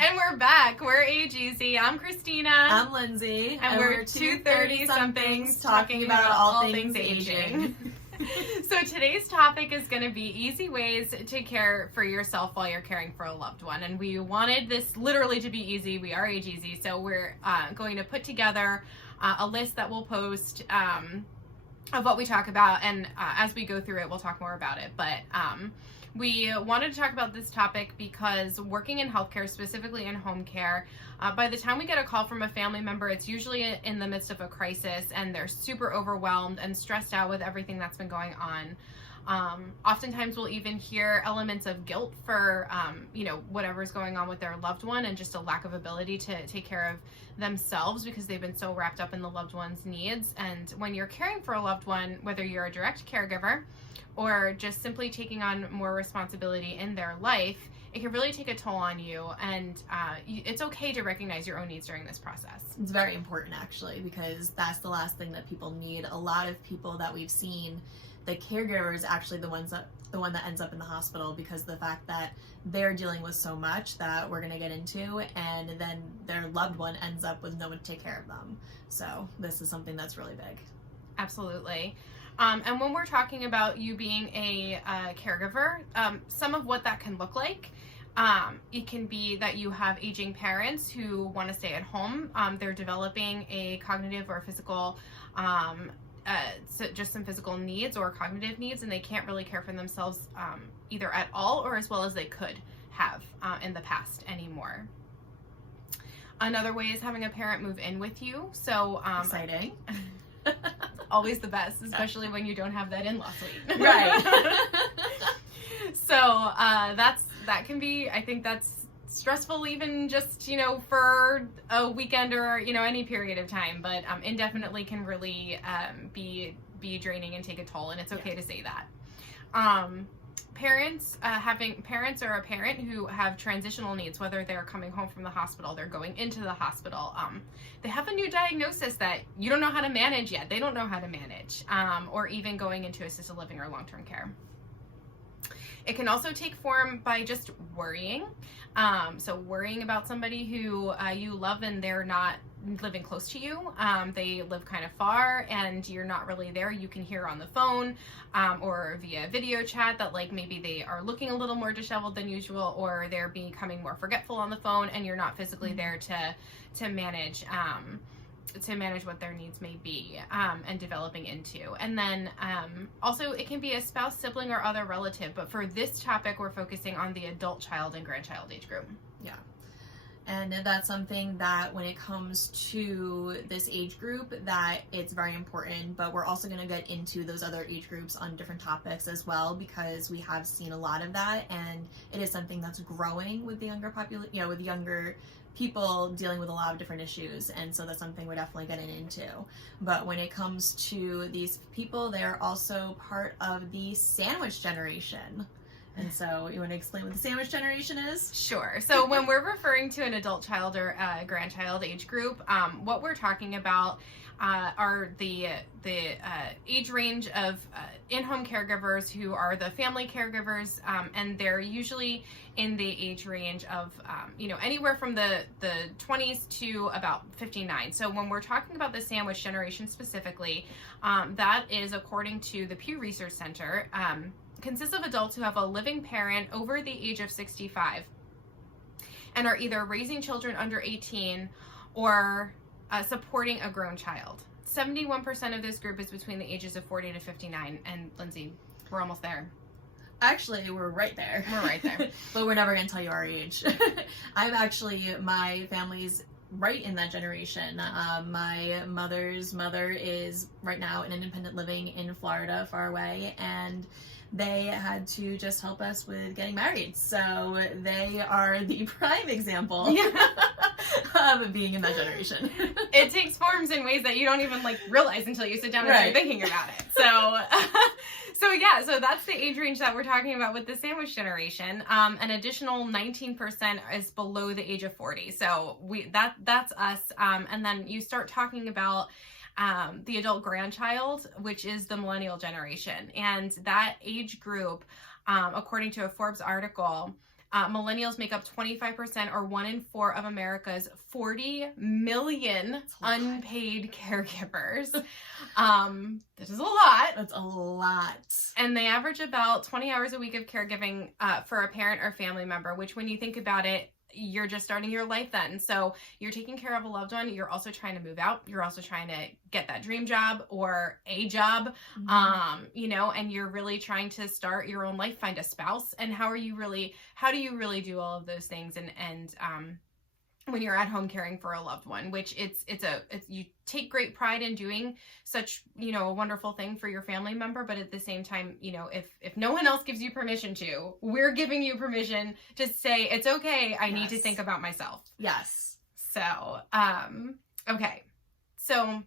And we're back. We're Age Easy. I'm Christina. I'm Lindsay. And we're two 30-somethings talking about all things aging. So today's topic is going to be easy ways to care for yourself while you're caring for a loved one. And we wanted this literally to be easy. We are Age Easy. So we're going to put together a list that we'll post of what we talk about. And as we go through it, we'll talk more about it. But we wanted to talk about this topic because working in healthcare, specifically in home care, by the time we get a call from a family member, it's usually in the midst of a crisis and they're super overwhelmed and stressed out with everything that's been going on. Oftentimes we'll even hear elements of guilt for, whatever's going on with their loved one and just a lack of ability to take care of themselves because they've been so wrapped up in the loved one's needs. And when you're caring for a loved one, whether you're a direct caregiver or just simply taking on more responsibility in their life, it can really take a toll on you. And it's okay to recognize your own needs during this process. It's very important, actually, because that's the last thing that people need. A lot of people that we've seen, the caregiver is actually the one that ends up in the hospital because the fact that they're dealing with so much that we're going to get into, and then their loved one ends up with no one to take care of them. So this is something that's really big. Absolutely. And when we're talking about you being a caregiver, some of what that can look like, it can be that you have aging parents who want to stay at home. They're developing a cognitive or physical, so just some physical needs or cognitive needs, and they can't really care for themselves either at all or as well as they could have in the past anymore. Another way is having a parent move in with you. So exciting. Always the best, especially when you don't have that in-law suite. Right. So that can be, I think that's stressful even just, for a weekend or, any period of time, but indefinitely can really be draining and take a toll, and it's okay to say that. Parents or a parent who have transitional needs, whether they're coming home from the hospital, they're going into the hospital, they have a new diagnosis that you don't know how to manage yet. They don't know how to manage, or even going into assisted living or long-term care. It can also take form by just worrying. So worrying about somebody who you love and they're not living close to you. They live kind of far and you're not really there. You can hear on the phone or via video chat that maybe they are looking a little more disheveled than usual, or they're becoming more forgetful on the phone and you're not physically there to manage what their needs may be and developing into. And then also it can be a spouse, sibling, or other relative. But for this topic, we're focusing on the adult child and grandchild age group. Yeah. And that's something that when it comes to this age group, that it's very important, but we're also going to get into those other age groups on different topics as well, because we have seen a lot of that, and it is something that's growing with the younger population, with younger people dealing with a lot of different issues, and so that's something we're definitely getting into. But when it comes to these people, they're also part of the sandwich generation. And so you want to explain what the sandwich generation is? Sure. So when we're referring to an adult child or grandchild age group, what we're talking about are the age range of in-home caregivers who are the family caregivers, and they're usually in the age range of anywhere from the 20s to about 59. So when we're talking about the sandwich generation specifically, that is, according to the Pew Research Center, consists of adults who have a living parent over the age of 65 and are either raising children under 18 or supporting a grown child. 71% of this group is between the ages of 40 to 59. And Lindsay, we're almost there. Actually, we're right there. We're right there. But we're never going to tell you our age. My family's right in that generation. My mother's mother is right now in independent living in Florida, far away, and they had to just help us with getting married. So they are the prime example of being in that generation. It takes forms in ways that you don't even realize until you sit down and start thinking about it. So that's the age range that we're talking about with the sandwich generation. An additional 19% is below the age of 40. So that's us. And then you start talking about the adult grandchild, which is the millennial generation. And that age group, according to a Forbes article, Millennials make up 25% or 1 in 4 of America's 40 million unpaid caregivers. This is a lot. That's a lot. And they average about 20 hours a week of caregiving for a parent or family member, which when you think about it, you're just starting your life then. So you're taking care of a loved one. You're also trying to move out. You're also trying to get that dream job or a job, and you're really trying to start your own life, find a spouse. And how do you really do all of those things? And when you're at home caring for a loved one, which it's you take great pride in doing such, a wonderful thing for your family member. But at the same time, if no one else gives you permission to, we're giving you permission to say, it's okay. I need to think about myself. Yes. So, okay. So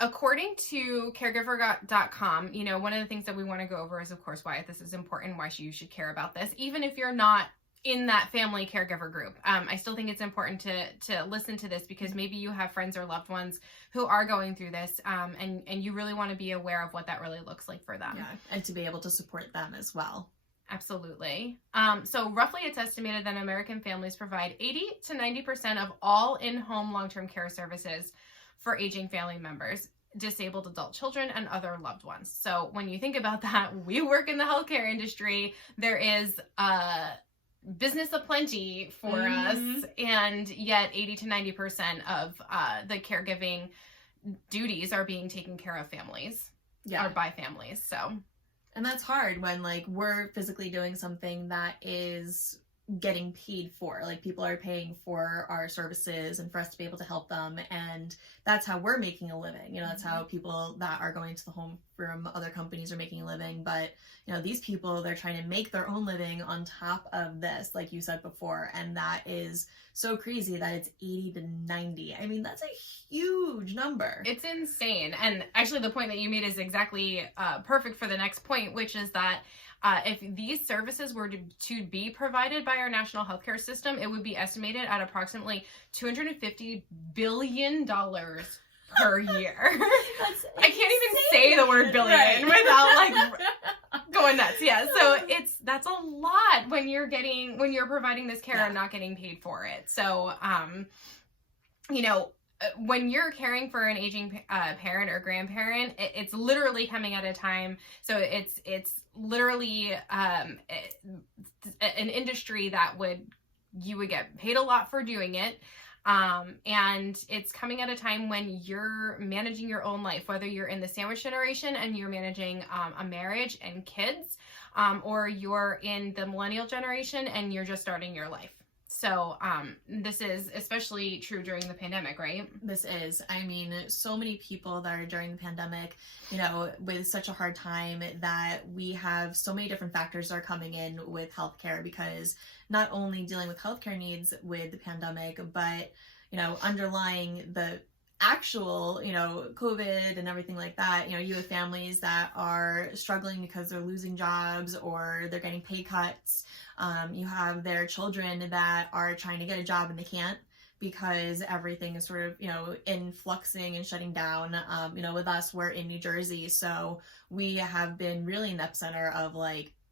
according to caregiver.com, one of the things that we want to go over is, of course, why this is important, why you should care about this, even if you're not in that family caregiver group. I still think it's important to listen to this because maybe you have friends or loved ones who are going through this, and you really want to be aware of what that really looks like for them. Yeah, and to be able to support them as well. Absolutely. So roughly it's estimated that American families provide 80 to 90% of all in-home long-term care services for aging family members, disabled adult children, and other loved ones. So when you think about that, we work in the healthcare industry. There is business aplenty for us, and yet 80 to 90% of the caregiving duties are being taken care of families, or by families. So, and that's hard when we're physically doing something that is getting paid for. People are paying for our services and for us to be able to help them, and that's how we're making a living. That's how people that are going to the home from other companies are making a living. But these people, they're trying to make their own living on top of this, like you said before, and that is so crazy that it's 80 to 90. I mean, that's a huge number. It's insane. And actually the point that you made is exactly perfect for the next point, which is that if these services were to be provided by our national healthcare system, it would be estimated at approximately $250 billion per year. I can't even say the word billion without going nuts. Yeah. So that's a lot when you're providing this care and not getting paid for it. So, when you're caring for an aging parent or grandparent, it's literally coming at a time. So it's literally an industry that you would get paid a lot for doing it. And it's coming at a time when you're managing your own life, whether you're in the sandwich generation and you're managing a marriage and kids, or you're in the millennial generation and you're just starting your life. So this is especially true during the pandemic, right? This is. I mean, so many people that are during the pandemic, with such a hard time, that we have so many different factors that are coming in with healthcare, because not only dealing with healthcare needs with the pandemic, but, underlying the actual, COVID and everything like that, you have families that are struggling because they're losing jobs or they're getting pay cuts. You have their children that are trying to get a job and they can't because everything is sort of, in fluxing and shutting down. With us, we're in New Jersey, so we have been really in the epicenter of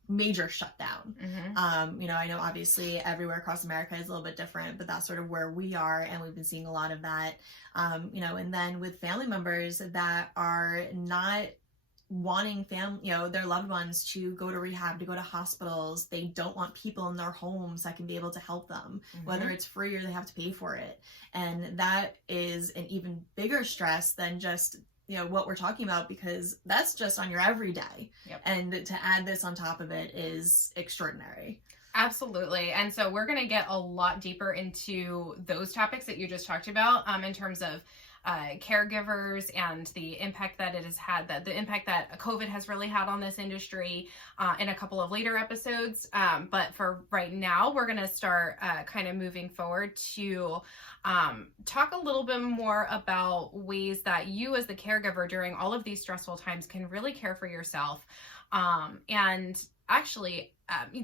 major shutdown. I know obviously everywhere across America is a little bit different, but that's sort of where we are, and we've been seeing a lot of that. And then with family members that are not wanting their loved ones to go to rehab, to go to hospitals. They don't want people in their homes that can be able to help them, whether it's free or they have to pay for it. And that is an even bigger stress than just what we're talking about, because that's just on your everyday. And to add this on top of it is extraordinary. Absolutely. And so we're going to get a lot deeper into those topics that you just talked about, in terms of caregivers and the impact that it has had, the impact that COVID has really had on this industry, in a couple of later episodes. But for right now, we're going to start kind of moving forward to talk a little bit more about ways that you as the caregiver during all of these stressful times can really care for yourself. And actually,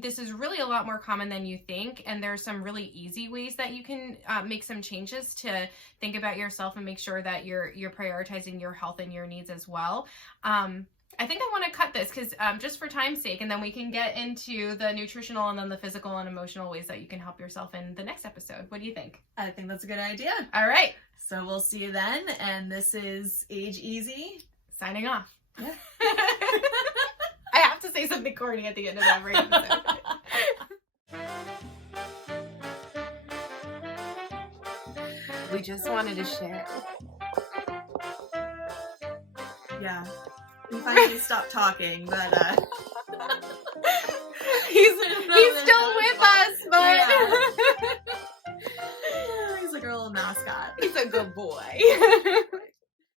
this is really a lot more common than you think, and there's some really easy ways that you can make some changes to think about yourself and make sure that you're prioritizing your health and your needs as well. I think I want to cut this because just for time's sake, and then we can get into the nutritional and then the physical and emotional ways that you can help yourself in the next episode. What do you think? I think that's a good idea. All right. So we'll see you then. And this is Age Easy. Signing off. Yeah. I have to say something corny at the end of every episode. We just wanted to share. Yeah. We finally stopped talking, but he's still with us, but yeah. He's like our little mascot. He's a good boy.